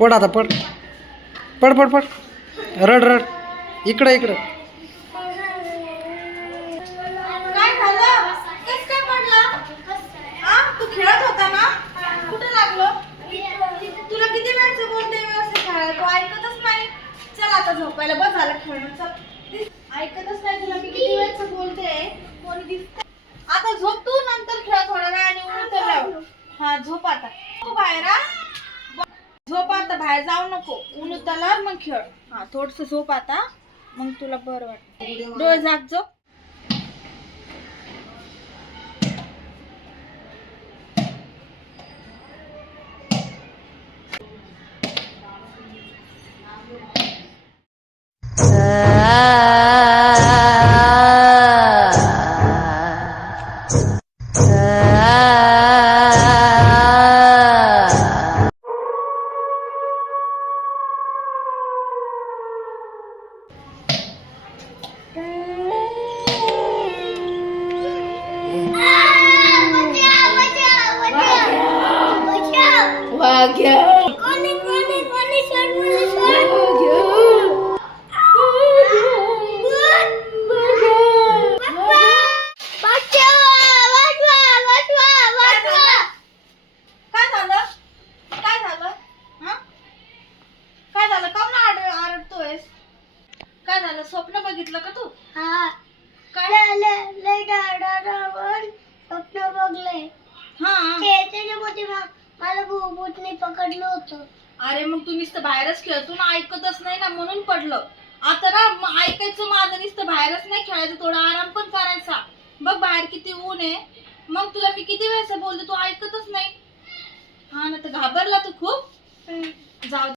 पड आता पड पड पड पड रड रड इकडं इकडं. काय झालं? कस काय पडला? हा तू खेळत होता ना? कुठे लागलं? तुला किती वेळचं बोलते व्यवस्थित खेळायला, तू ऐकतच नाही. चल आता झोपायला, बस झालं खेळणं. चल ऐकतच नाही तुला, मी किती वेळचं बोलते. कोणी दिसत? आता झोप तू, नंतर खेळ थोड्या वेळाने. उतरल्यावर हा झोप आता. तू बाहेर आ. झोप आता, बाहेर जाऊ नको. ऊन उतरल्यावर मग खेळ. हा थोडस झोप आता, मग तुला बरं वाटतं. डोळे झाक झोप. काय झालं? स्वप्न बघितलं का तू? हा काय? लय डाडाडावर स्वप्न बघले. हा त्याच्यामध्ये मला भूतने पकडलं होतं. अरे मग तू नुसतं बाहेरच खेळतो ना, ऐकतच नाही ना, म्हणून पडलं. आता ना ऐकायचं माझं, नुसतं बाहेरच नाही खेळायचं, थोडा आराम पण करायचा. बघ बाहेर किती ऊन आहे. मग तुला मी किती वेळेस बोलते, तू ऐकतच नाही. हा ना, तर घाबरला तू खूप. जाऊ